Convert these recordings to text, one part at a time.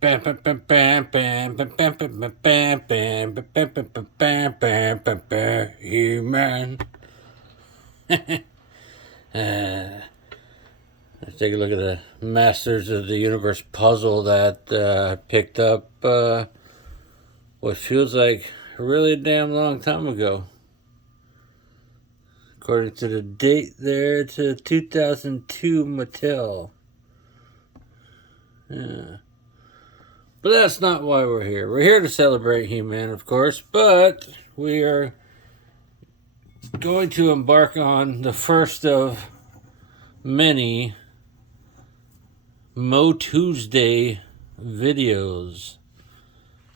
Bam, bam, bam, bam, bam, bam, bam, bam, bam, bam, bam, bam, bam, bam, bam, bam, bam, He-Man. Let's take a look at the Masters of the Universe puzzle that I picked up what feels like a really damn long time ago. According to the date there, it's a 2002 Mattel. Yeah. But that's not why we're here. We're here to celebrate He-Man, of course, but we are going to embark on the first of many MOTUesday videos.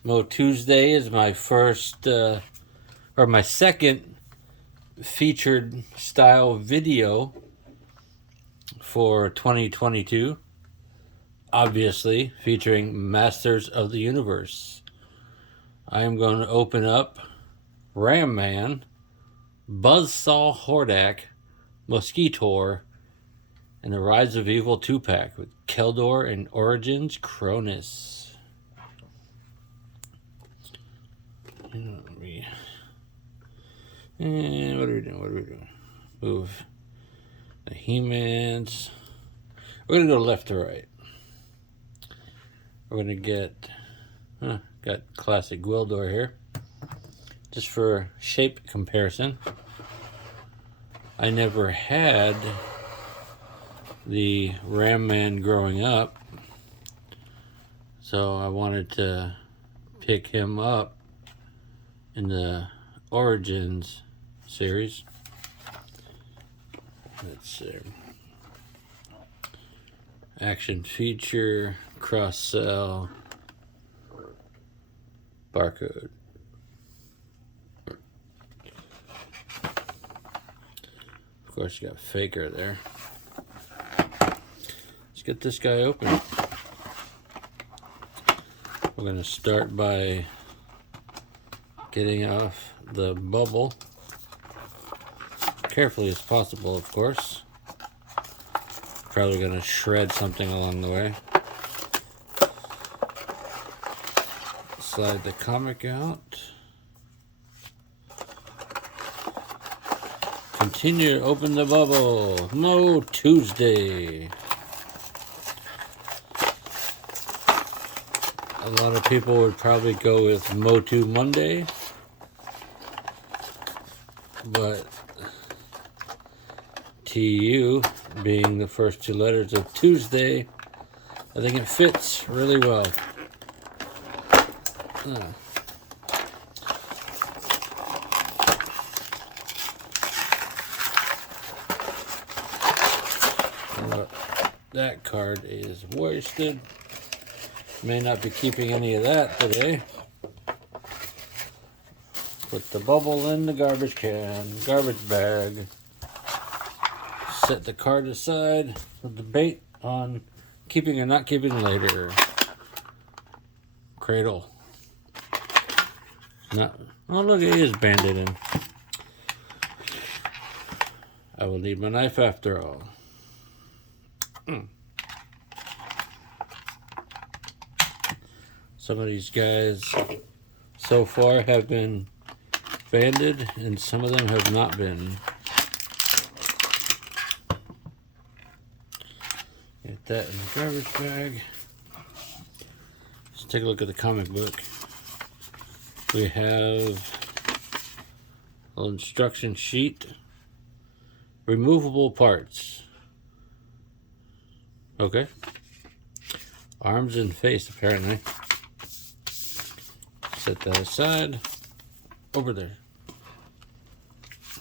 MOTUesday is my first, or my second featured style video for 2022. Obviously, featuring Masters of the Universe. I am going to open up Ram Man, Saw Hordak, Mosquitor, and the Rise of Evil 2-pack with Keldor and Kronis. And what are we doing? Move the He-Mans. We're going to go left to right. We're going to get, got classic Gwildor here, just for shape comparison. I never had the Ram Man growing up, so I wanted to pick him up in the Origins series. Let's see. Action feature, cross-sell, barcode. Of course, you got Faker there. Let's get this guy open. We're going to start by getting off the bubble. Carefully as possible, of course. Probably going to shred something along the way. Slide the comic out. Continue to open the bubble. MOTUesday. A lot of people would probably go with MOTU Monday, but TU being the first two letters of Tuesday, I think it fits really well. That card is wasted. May not be keeping any of that today. Put the bubble in the garbage can, garbage bag. Set the card aside with debate on keeping or not keeping later. Cradle. Not. Oh, look, it is banded in. I will need my knife after all. Some of these guys so far have been banded, and some of them have not been. Get that in the garbage bag. Let's take a look at the comic book. We have a little instruction sheet. Removable parts. Okay. Arms and face, apparently. Set that aside. Over there.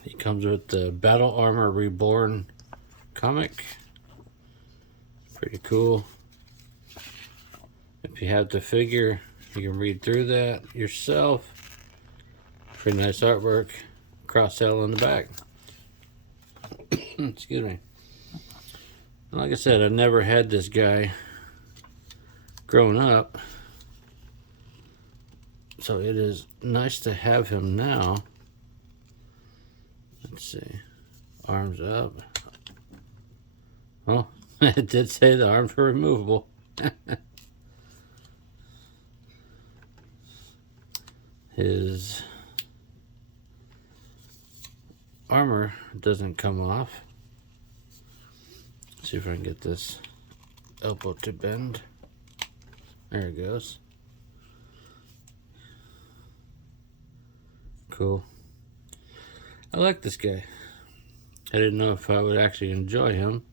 He comes with the Battle Armor Reborn comic. Pretty cool. If you have the figure, you can read through that yourself. Pretty nice artwork. Cross-sell on the back. Excuse me. Like I said, I never had this guy growing up, so it is nice to have him now. Let's see. Arms up. Oh, it did say the arms were removable. His armor doesn't come off. Let's see if I can get this elbow to bend. There it goes. Cool. I like this guy. I didn't know if I would actually enjoy him.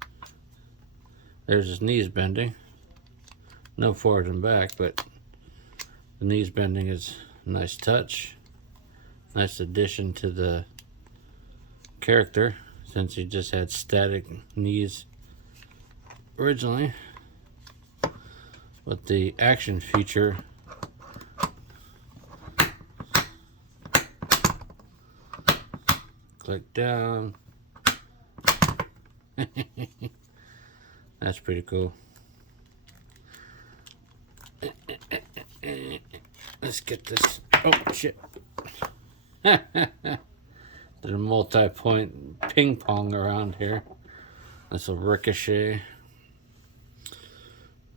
There's his knees bending. No forward and back, but the knees bending is a nice touch. Nice addition to the character, since he just had static knees originally. But the action feature click down. That's pretty cool. Let's get this. Oh shit. Did a multi-point ping pong around here. That's a ricochet.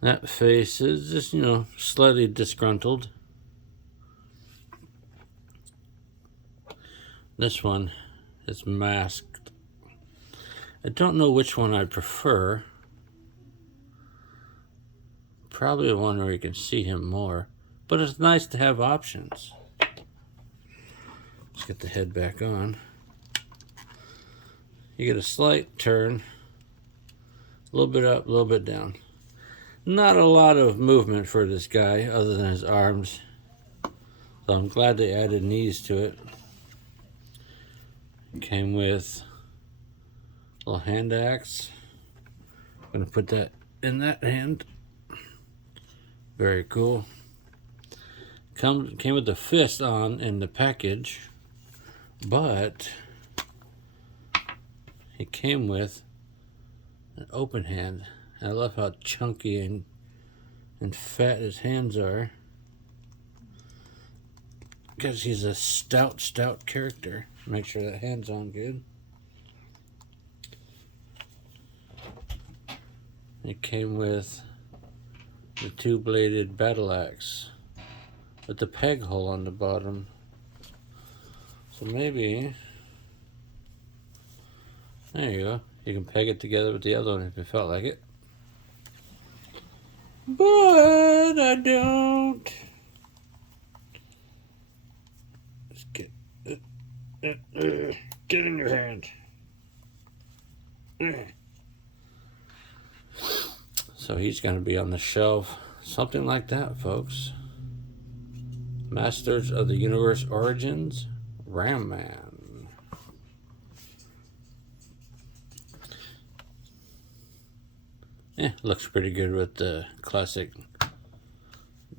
That face is just, slightly disgruntled. This one is masked. I don't know which one I prefer. Probably the one where you can see him more. But it's nice to have options. Let's get the head back on. You get a slight turn. A little bit up, a little bit down. Not a lot of movement for this guy other than his arms. So I'm glad they added knees to it. Came with a little hand axe. I'm going to put that in that hand. Very cool. Came with the fist on in the package, but it came with an open hand. I love how chunky and fat his hands are, because he's a stout character. Make sure that hand's on good. It came with the two-bladed battle axe with the peg hole on the bottom. So maybe, there you go. You can peg it together with the other one if you felt like it. But I don't. Let's get in your hand. So he's going to be on the shelf. Something like that, folks. Masters of the Universe Origins, Ram Man. Yeah, looks pretty good with the classic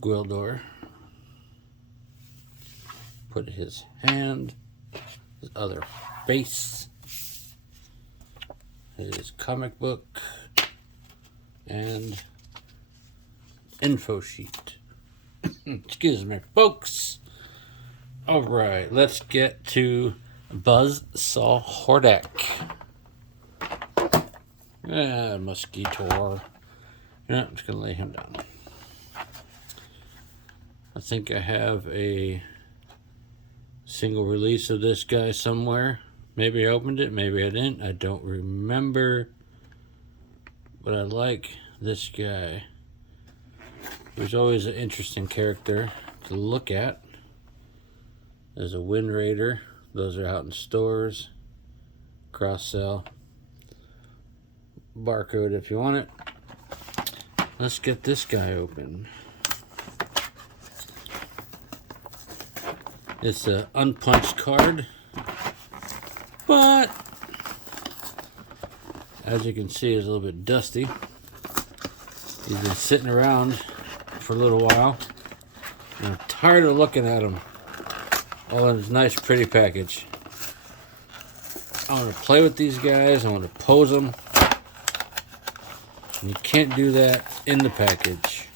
Keldor. Put his hand, his other face, his comic book, and info sheet. Excuse me, folks. All right, let's get to Saw Hordak. Mosquitor. Yeah, I'm just gonna lay him down. I think I have a single release of this guy somewhere. Maybe I opened it, maybe I didn't. I don't remember. But I like this guy. There's always an interesting character to look at. There's a Wind Raider. Those are out in stores. Cross sell. Barcode if you want it. Let's get this guy open. It's an unpunched card, but as you can see, it's a little bit dusty. He's been sitting around for a little while, and I'm tired of looking at him all in this nice pretty package. I want to play with these guys. I want to pose them. And you can't do that in the package.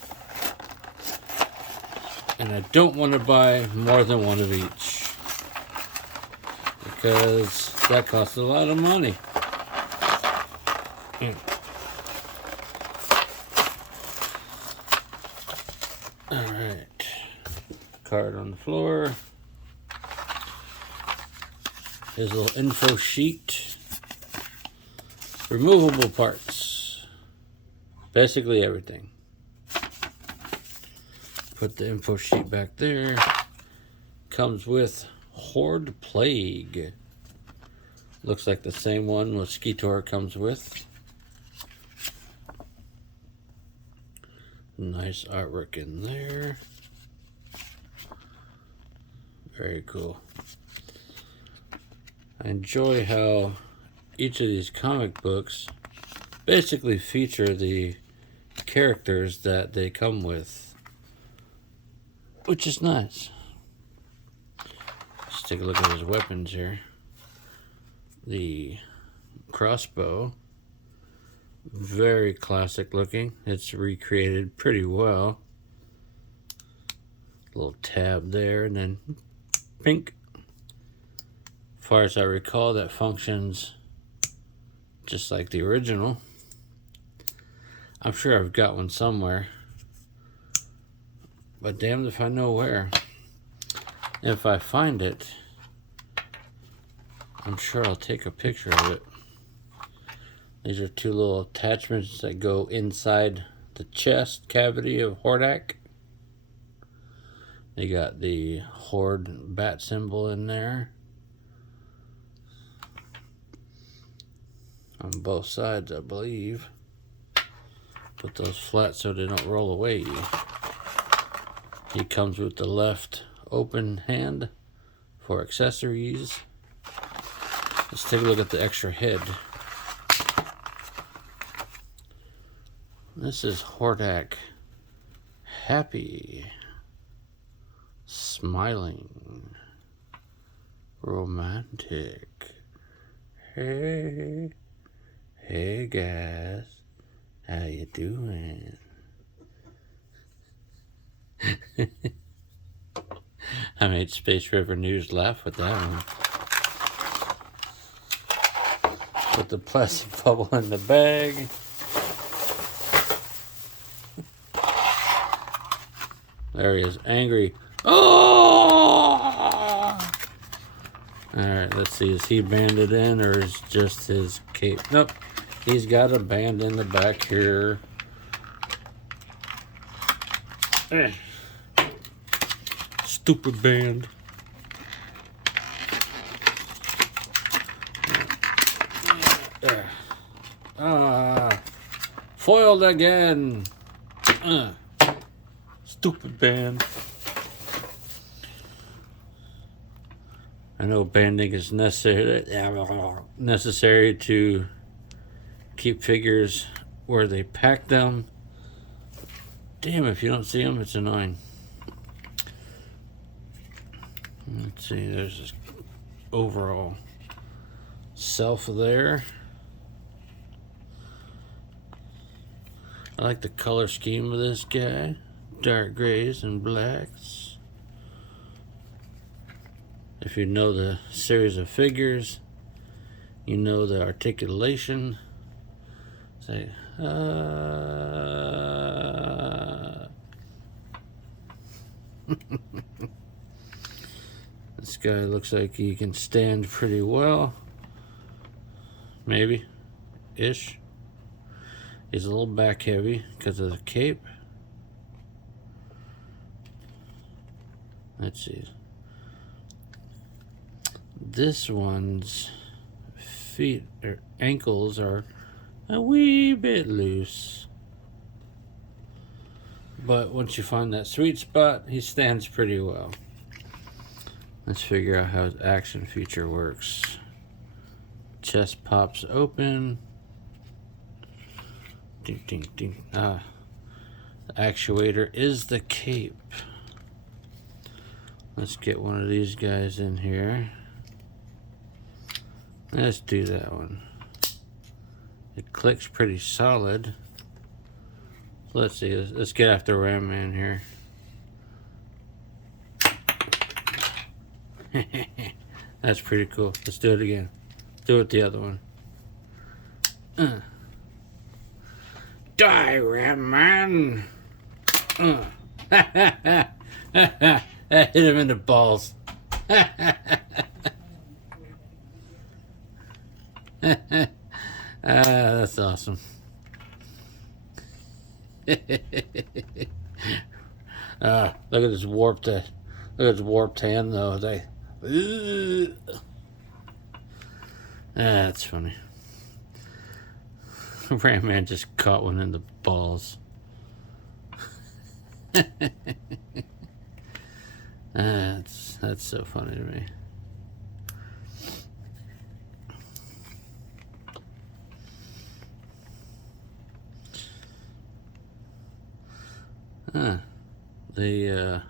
And I don't want to buy more than one of each, because that costs a lot of money. Alright. Card on the floor. his little info sheet. Removable parts. Basically everything. Put the info sheet back there. Comes with Horde Plague. Looks like the same one Mosquitor comes with. Nice artwork in there. Very cool. I enjoy how each of these comic books basically feature the characters that they come with, which is nice. Let's take a look at his weapons here. The crossbow, very classic looking. It's recreated pretty well. Little tab there, and then pink. As far as I recall, that functions just like the original. I'm sure I've got one somewhere, but damned if I know where. If I find it, I'm sure I'll take a picture of it. These are two little attachments that go inside the chest cavity of Hordak. They got the Horde bat symbol in there on both sides, I believe. Put those flat so they don't roll away. He comes with the left open hand for accessories. Let's take a look at the extra head. This is Hordak, happy, smiling, romantic. Hey guys, how you doing? I made Space River News laugh with that one. Put the plastic bubble in the bag. There he is, angry. Oh! Alright, let's see. Is he banded in or is just his cape? Nope. He's got a band in the back here. Stupid band. Foiled again. Stupid band. I know banding is necessary to keep figures where they pack them. Damn, if you don't see them, it's annoying. Let's see, there's this overall self there. I like the color scheme of this guy. Dark grays and blacks. If you know the series of figures, you know the articulation. Say, This guy looks like he can stand pretty well. Maybe. Ish. He's a little back heavy because of the cape. Let's see. This one's feet or ankles are a wee bit loose. But once you find that sweet spot, he stands pretty well. Let's figure out how his action feature works. Chest pops open. Ding, ding, ding. The actuator is the cape. Let's get one of these guys in here. Let's do that one. It clicks pretty solid. Let's see. Let's get after Ram Man here. That's pretty cool. Let's do it again. Do it the other one. Die, Ram Man! Hit him in the balls. That's awesome. Look at his warped hand though. That's funny. Ram Man just caught one in the balls. That's so funny to me. The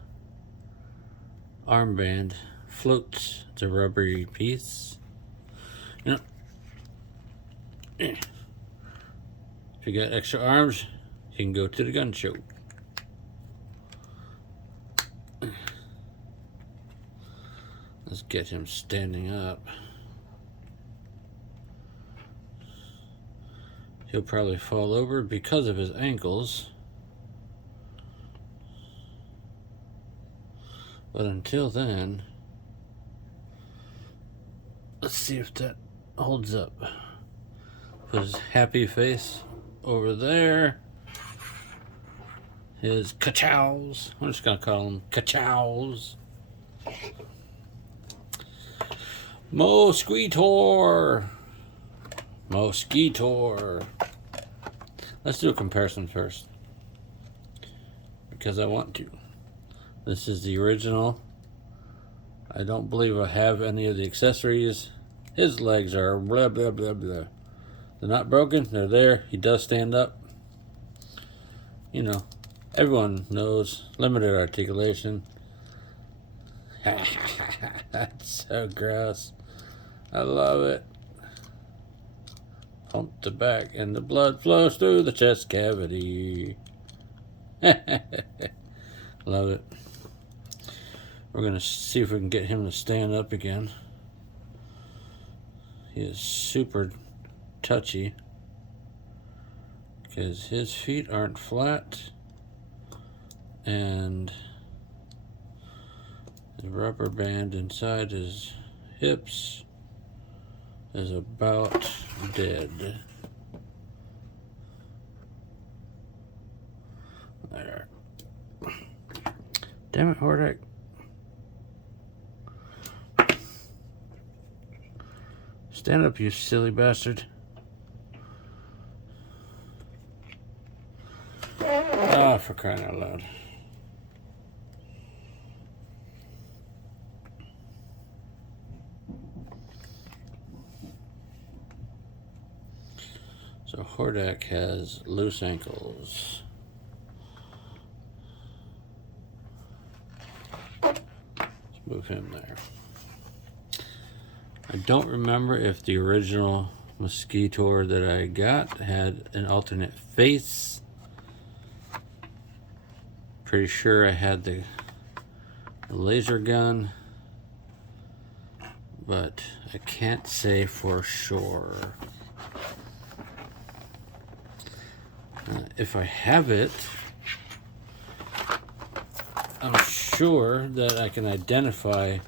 armband floats. It's a rubbery piece. You know, if you got extra arms, you can go to the gun show. Let's get him standing up. He'll probably fall over because of his ankles. But until then, let's see if that holds up. Put his happy face over there. His ka-chows. I'm just gonna call him ka-chows. Mosquitor. Mosquitor. Let's do a comparison first, because I want to. This is the original. I don't believe I have any of the accessories. His legs are blah, blah, blah, blah. They're not broken. They're there. He does stand up. You know, everyone knows. Limited articulation. That's so gross. I love it. Pump the back and the blood flows through the chest cavity. Love it. We're going to see if we can get him to stand up again. He is super touchy because his feet aren't flat and the rubber band inside his hips is about dead. There. Damn it, Hordak. Stand up, you silly bastard. Ah, for crying out loud. So Hordak has loose ankles. Let's move him there. I don't remember if the original Mosquitor that I got had an alternate face. Pretty sure I had the laser gun, but I can't say for sure. If I have it, I'm sure that I can identify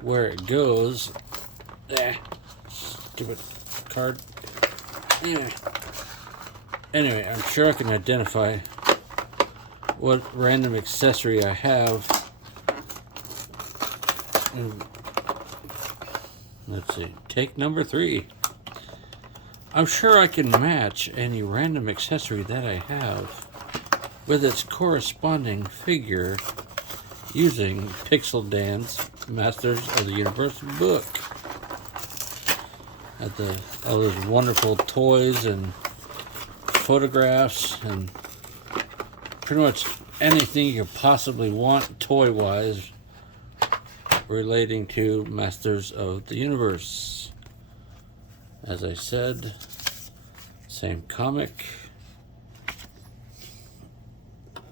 where it goes. Stupid card. Anyway, I'm sure I can identify what random accessory I have. Let's see. Take number 3. I'm sure I can match any random accessory that I have with its corresponding figure using Pixel Dan's Masters of the Universe book. At all those wonderful toys and photographs and pretty much anything you could possibly want toy-wise relating to Masters of the Universe. As I said, same comic.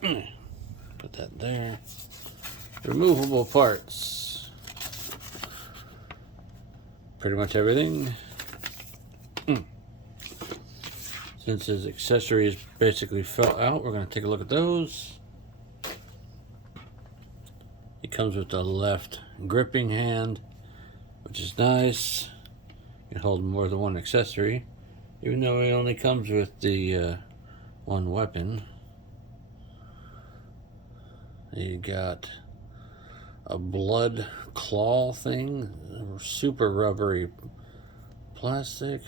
Put that there. Removable parts. Pretty much everything. Since his accessories basically fell out, we're going to take a look at those. He comes with the left gripping hand, which is nice. can hold more than one accessory, even though it only comes with the one weapon. You got a blood claw thing, super rubbery plastic.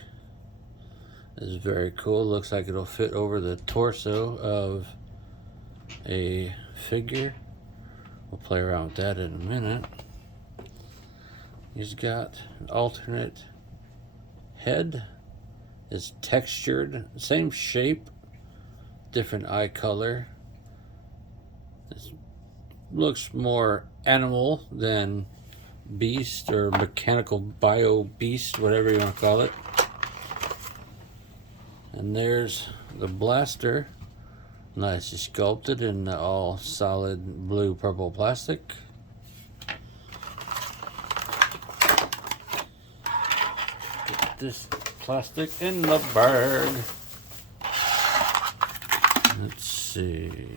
It's very cool. Looks like it'll fit over the torso of a figure. We'll play around with that in a minute. He's got an alternate head. It's textured, same shape, different eye color. It looks more animal than beast or mechanical bio beast, whatever you want to call it. And there's the blaster, nicely sculpted in all solid blue purple plastic. Get this plastic in the bag. Let's see.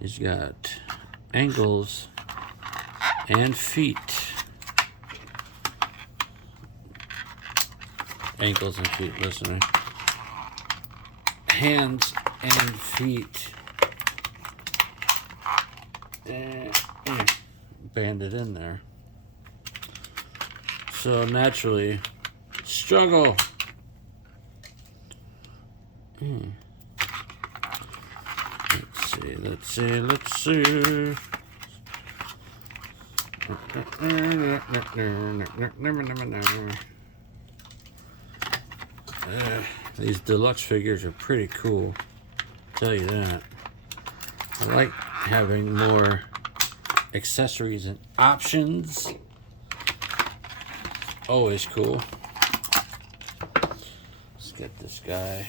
He's got ankles and feet. Ankles and feet, listener. Hands and feet. Banded in there. So naturally, struggle. Let's see. These deluxe figures are pretty cool, I'll tell you that. I like having more accessories and options. Always cool. Let's get this guy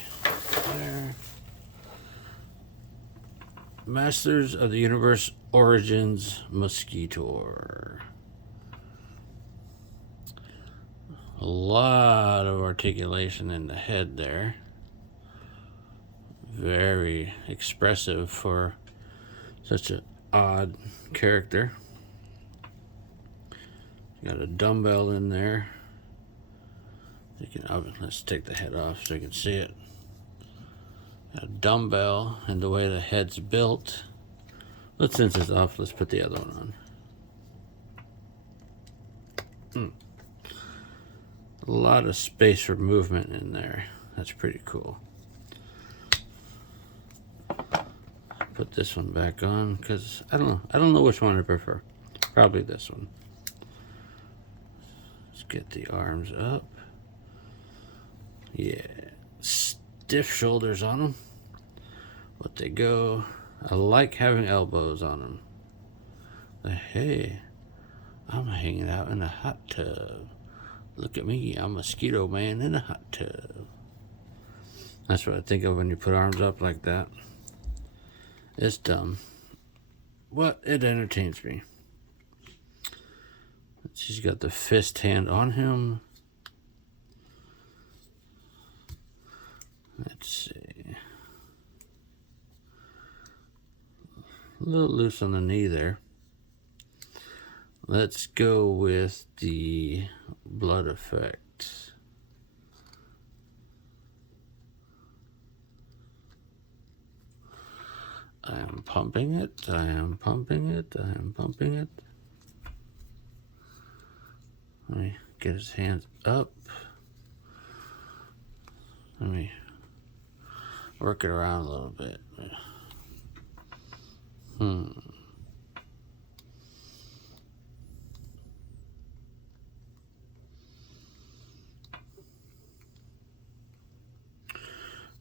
there. Masters of the Universe Origins Mosquitor. A lot of articulation in the head there. Very expressive for such an odd character. Got a dumbbell in there. Let's take the head off so you can see it. Got a dumbbell, and the way the head's built. But since it's off, let's put the other one on. A lot of space for movement in there. That's pretty cool. Put this one back on because I don't know which one I prefer. Probably this one. Let's get the arms up. Yeah, stiff shoulders on them. But they go. I like having elbows on them. Like, hey, I'm hanging out in a hot tub. Look at me, I'm a mosquito man in a hot tub. That's what I think of when you put arms up like that. It's dumb, but it entertains me. She's got the fist hand on him. Let's see. A little loose on the knee there. Let's go with the blood effect. I am pumping it. Let me get his hands up. Let me work it around a little bit.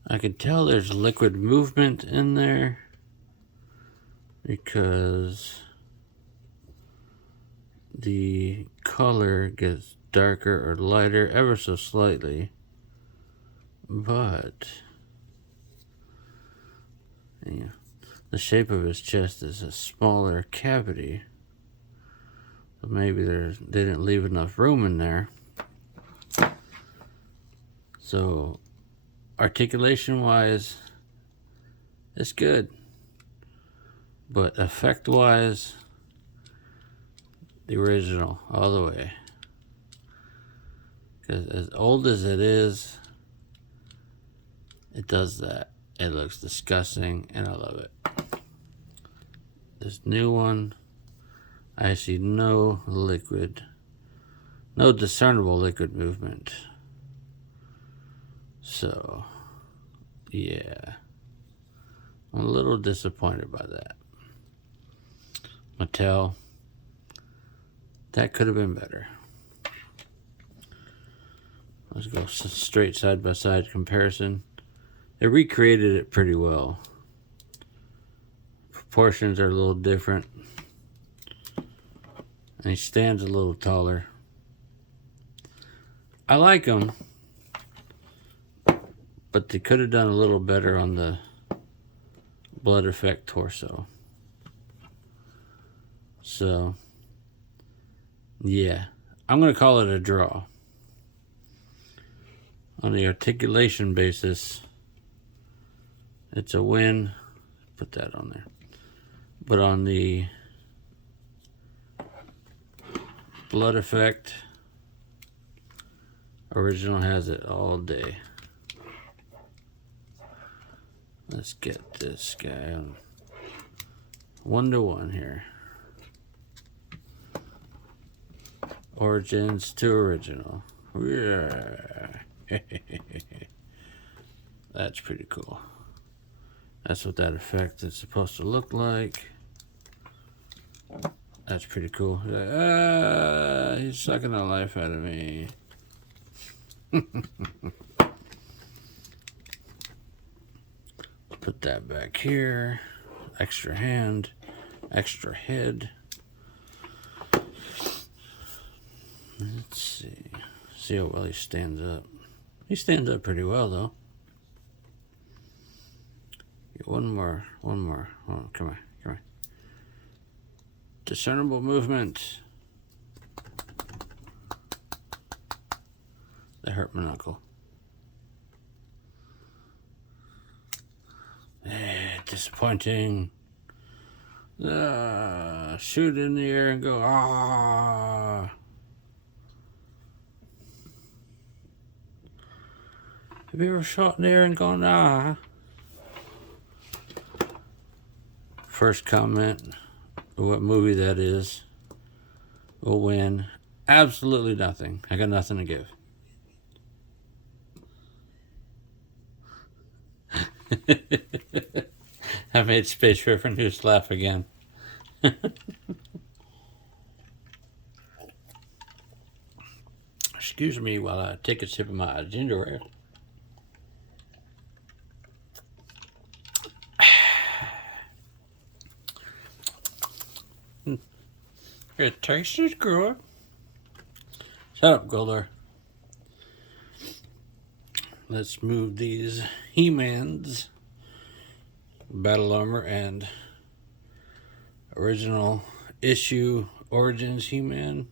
I can tell there's liquid movement in there because the color gets darker or lighter ever so slightly, but yeah, the shape of his chest is a smaller cavity, so maybe they didn't leave enough room in there. So articulation wise, it's good, but effect wise, the original all the way. Because as old as it is, it does that. It looks disgusting, and I love it. This new one, I see no discernible liquid movement. So, yeah. I'm a little disappointed by that. Mattel, that could have been better. Let's go straight side-by-side comparison. They recreated it pretty well. Proportions are a little different. And he stands a little taller. I like him, but they could have done a little better on the blood effect torso. So, yeah. I'm going to call it a draw. On the articulation basis, it's a win. Put that on there. But on the blood effect, original has it all day. Let's get this guy on 1-to-1 here. Origins to original. Yeah. That's pretty cool. That's what that effect is supposed to look like. That's pretty cool. He's sucking the life out of me. Put that back here. Extra hand. Extra head. Let's see. See how well he stands up. He stands up pretty well, though. Get one more. Oh, come on. Discernible movement. That hurt my knuckle. Disappointing. Shoot in the air and go, ah. Have you ever shot in the air and gone, ah? First comment, what movie that is, will win. Absolutely nothing. I got nothing to give. I made Space River News laugh again. Excuse me while I take a sip of my ginger ale. It tastes good. Shut up, Keldor. Let's move these He-Mans, Battle Armor, and original issue Origins He-Man.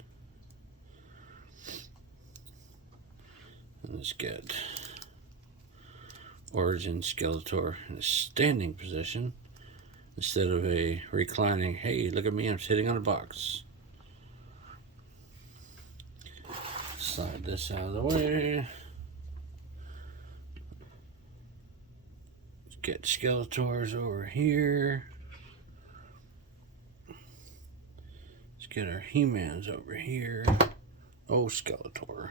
Let's get Origin Skeletor in a standing position instead of a reclining, hey, look at me, I'm sitting on a box. Slide this out of the way. Let's get Skeletors over here. Let's get our He-Mans over here. Oh, Skeletor.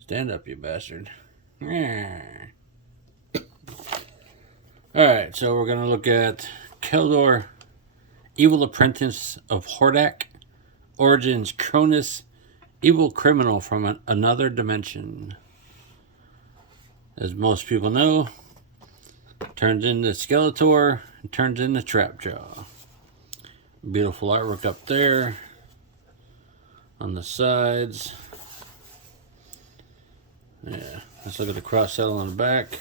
Stand up, you bastard. Alright, so we're going to look at Keldor, Evil Apprentice of Hordak, Origins Kronis, Evil Criminal from Another Dimension. As most people know, turns into Skeletor and turns into Trapjaw. Beautiful artwork up there. On the sides. Yeah, let's look at the cross-settle on the back.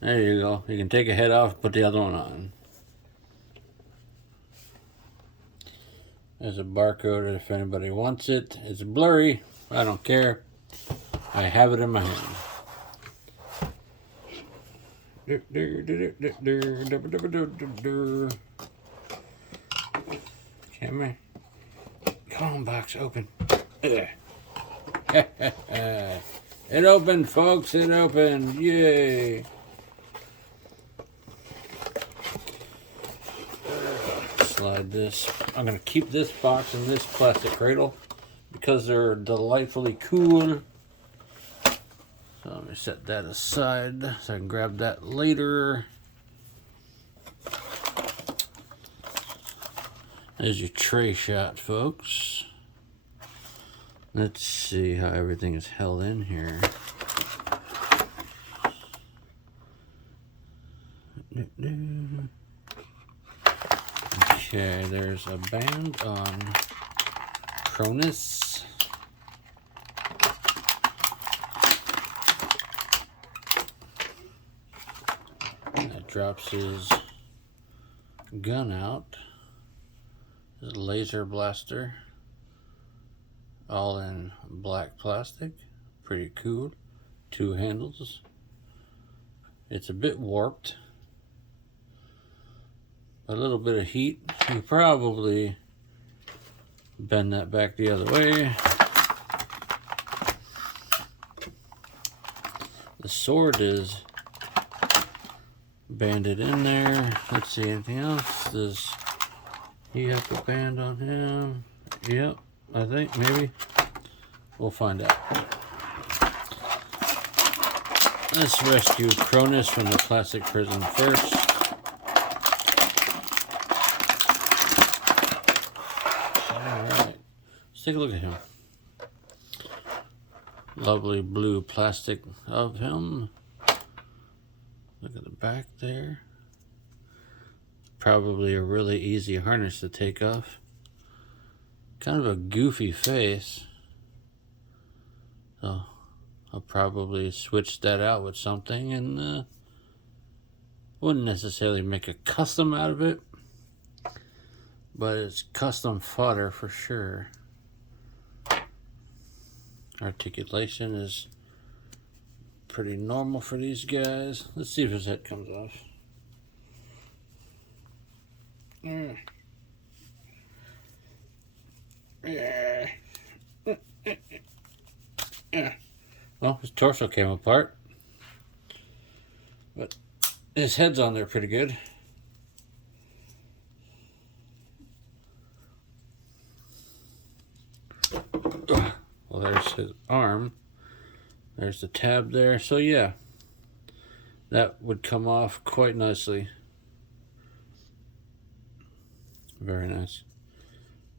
There you go. You can take a head off and put the other one on. There's a barcode if anybody wants it. It's blurry. I don't care. I have it in my hand. Come Come on, box, open. It opened, folks. It opened. Yay. Slide this. I'm going to keep this box in this plastic cradle because they're delightfully cool. So let me set that aside so I can grab that later. There's your tray shot, folks. Let's see how everything is held in here. Okay, there's a band on Kronis. That drops his gun out. His laser blaster. All in black plastic. Pretty cool. 2 handles. It's a bit warped. A little bit of heat. You probably bend that back the other way. The sword is banded in there. Let's see, anything else? Does he have a band on him? Yep, I think, maybe. We'll find out. Let's rescue Kronis from the plastic prison first. Alright, let's take a look at him. Lovely blue plastic of him. Look at the back there. Probably a really easy harness to take off. Kind of a goofy face. So I'll probably switch that out with something and wouldn't necessarily make a custom out of it. But it's custom fodder for sure. Articulation is pretty normal for these guys. Let's see if his head comes off. Well, his torso came apart, but his head's on there pretty good. Well, there's his arm. There's the tab there. So yeah, that would come off quite nicely. Very nice.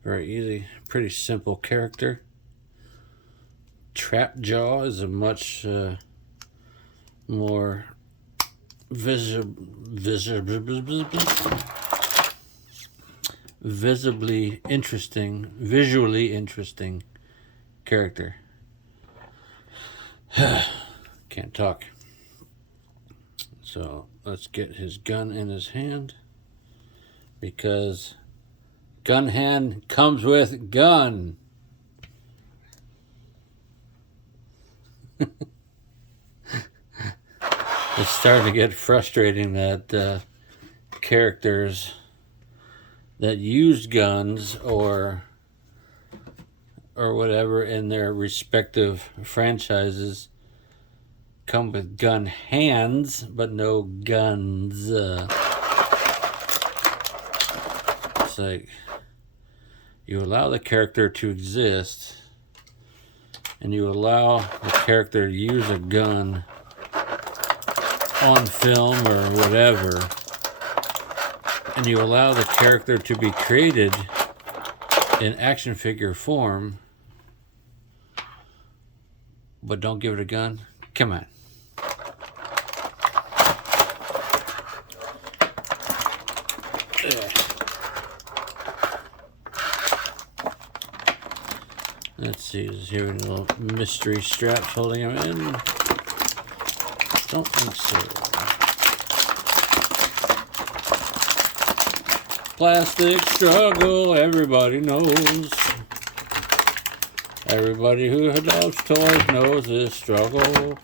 Very easy. Pretty simple character. Trap Jaw is a much more visibly interesting, visually interesting character. Can't talk. So let's get his gun in his hand, because gun hand comes with gun. It's starting to get frustrating that characters that use guns or whatever in their respective franchises come with gun hands but no guns. It's like you allow the character to exist and you allow the character to use a gun on film or whatever, and you allow the character to be created in action figure form, but don't give it a gun. Come on. Let's see, is here a little mystery straps holding him in? Don't think so. Plastic struggle, everybody knows. Everybody who loves toys knows this struggle.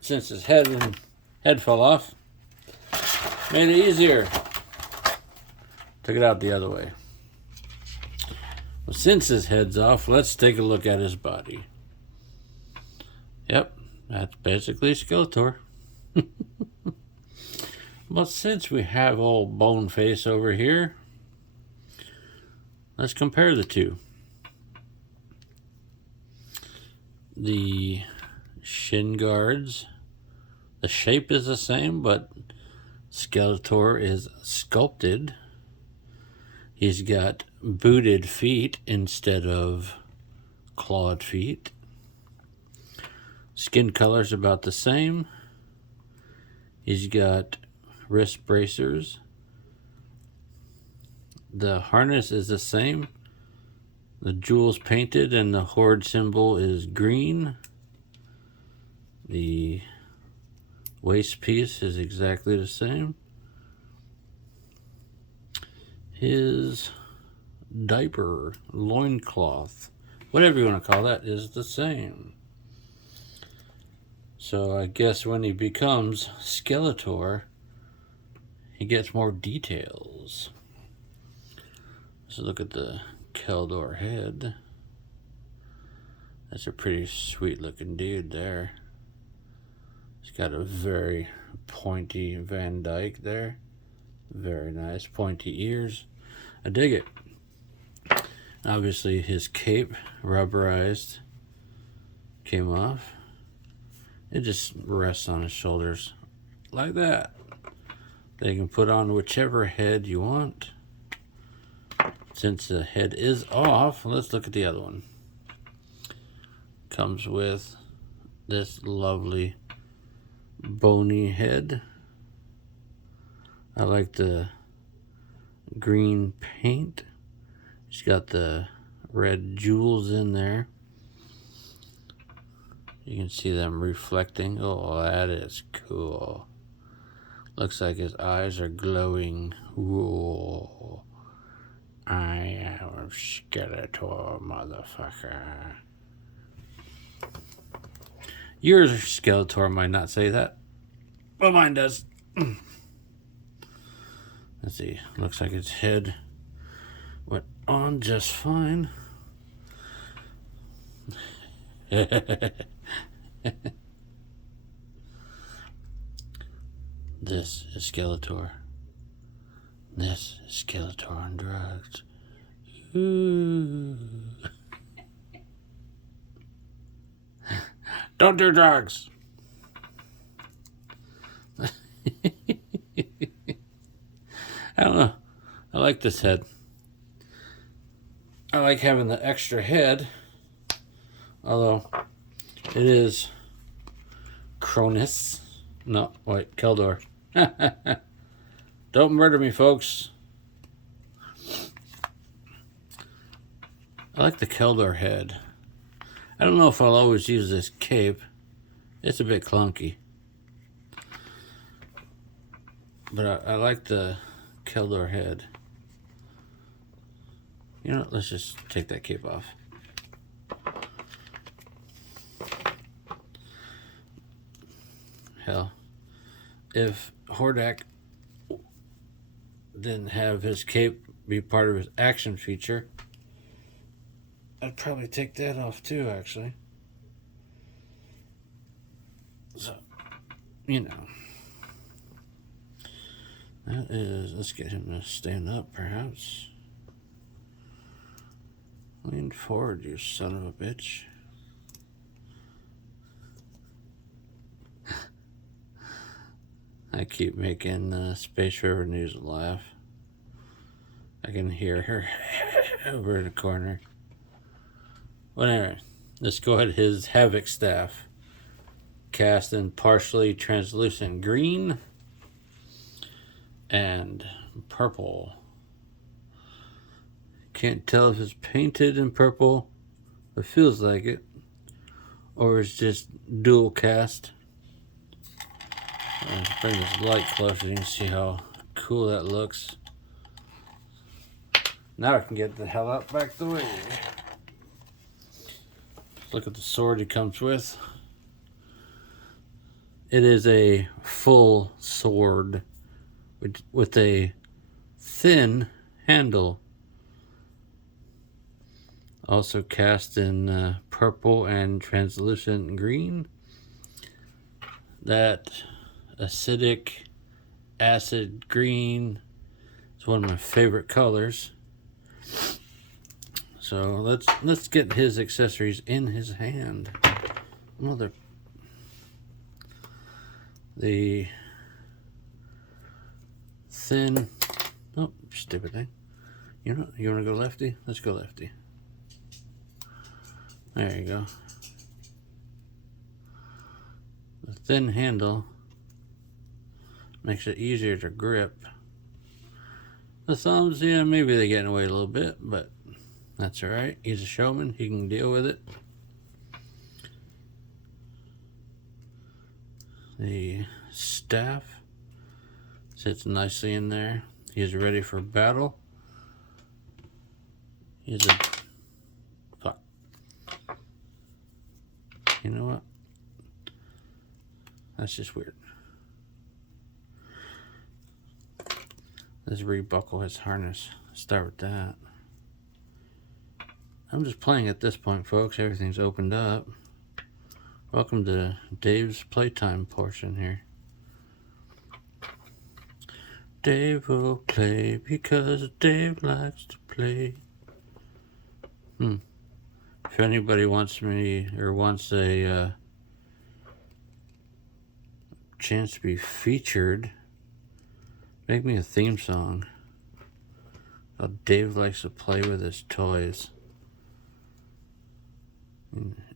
Since his head fell off, made it easier. Took it out the other way. Well, since his head's off, let's take a look at his body. Yep, that's basically Skeletor. But since we have old Bone Face over here, let's compare the two. The shin guards, the shape is the same, but Skeletor is sculpted. He's got booted feet instead of clawed feet. Skin color's about the same. He's got wrist bracers. The harness is the same. The jewels painted and the horde symbol is green. The waist piece is exactly the same. His diaper, loincloth, whatever you want to call that, is the same. So I guess when he becomes Skeletor, he gets more details. Let's look at the Keldor head. That's a pretty sweet looking dude there. He's got a very pointy Van Dyke there. Very nice, pointy ears. I dig it. Obviously his cape, rubberized, came off. It just rests on his shoulders like that. They can put on whichever head you want. Since the head is off, let's look at the other one. Comes with this lovely bony head. I like the green paint. It's got the red jewels in there. You can see them reflecting. Oh, that is cool. Looks like his eyes are glowing. Whoa. I am Skeletor, motherfucker. Your Skeletor might not say that, but mine does. Let's see. Looks like his head went on just fine. This is Skeletor. This is Skeletor on drugs. Ooh. Don't do drugs. I don't know. I like this head. I like having the extra head. Although it is Kronis. No, wait, Keldor. Don't murder me, folks. I like the Keldor head. I don't know if I'll always use this cape. It's a bit clunky. But I like the Keldor head. You know what? Let's just take that cape off. Hell, if Hordak didn't have his cape be part of his action feature, I'd probably take that off too, actually. So, you know. That is, let's get him to stand up, perhaps. Lean forward, you son of a bitch. I keep making Space River News laugh. I can hear her over in the corner. Whatever. Let's go ahead. His Havoc staff. Cast in partially translucent green and purple. Can't tell if it's painted in purple. It feels like it. Or it's just dual cast. Let's bring this light closer so you can see how cool that looks. Now I can get the hell out back the way. Look at the sword he comes with. It is a full sword with a thin handle. Also cast in purple and translucent green. That acidic acid green is one of my favorite colors. So let's get his accessories in his hand. The thin, oh, stupid thing. You want to go lefty? Let's go lefty. There you go. The thin handle makes it easier to grip. The thumbs, yeah, maybe they get in the way a little bit, but that's alright. He's a showman, he can deal with it. The staff sits nicely in there. He's ready for battle. He's a... Fuck. You know what? That's just weird. Let's rebuckle his harness. Start with that. I'm just playing at this point, folks. Everything's opened up. Welcome to Dave's playtime portion here. Dave will play because Dave likes to play. If anybody wants me or wants a chance to be featured, make me a theme song. How Dave likes to play with his toys.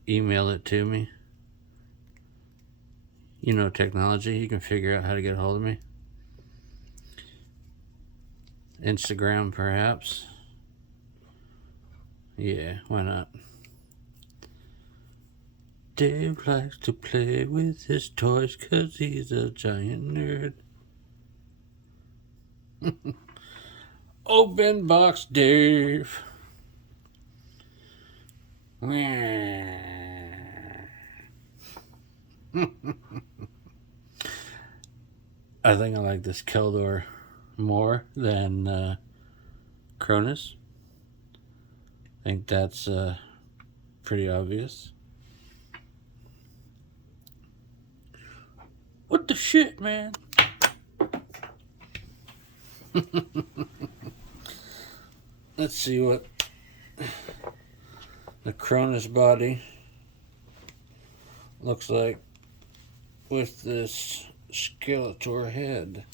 Email it to me. You know technology, you can figure out how to get a hold of me. Instagram, perhaps. Yeah, why not? Dave likes to play with his toys 'cause he's a giant nerd. Open box Dave. I think I like this Keldor more than Kronis. I think that's pretty obvious. What the shit, man? Let's see what the Kronis body looks like with this Skeletor head.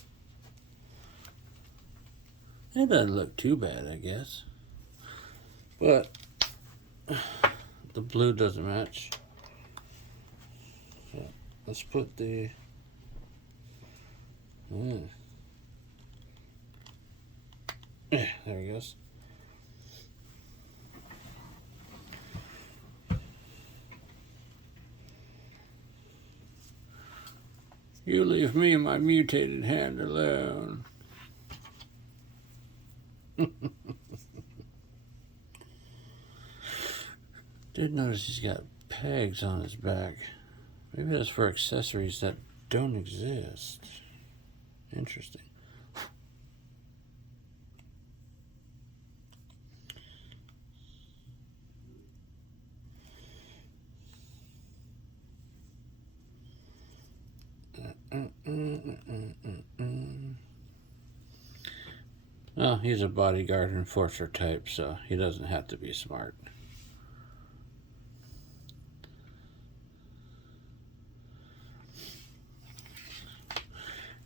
It doesn't look too bad, I guess. But the blue doesn't match. So let's put the... Yeah, there he goes. You leave me and my mutated hand alone. Did notice he's got pegs on his back. Maybe that's for accessories that don't exist. Interesting. Well, he's a bodyguard enforcer type, so he doesn't have to be smart.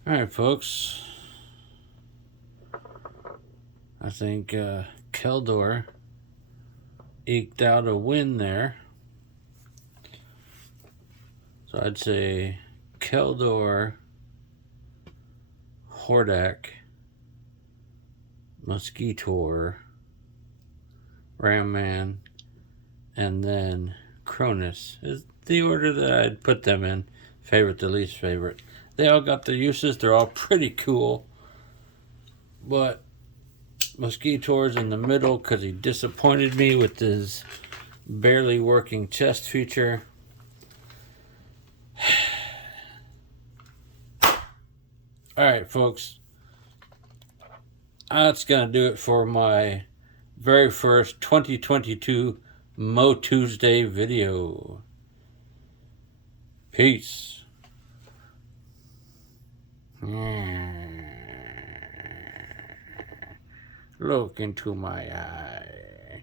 Alright, folks. I think Keldor eked out a win there. So I'd say Keldor, Hordak, Mosquitor, Ram Man, and then Kronis is the order that I'd put them in. Favorite to least favorite. They all got their uses. They're all pretty cool. But Mosquitor's in the middle because he disappointed me with his barely working chest feature. Alright, folks. that's going to do it for my very first 2022 MOTUesday video. Peace. Look into my eye.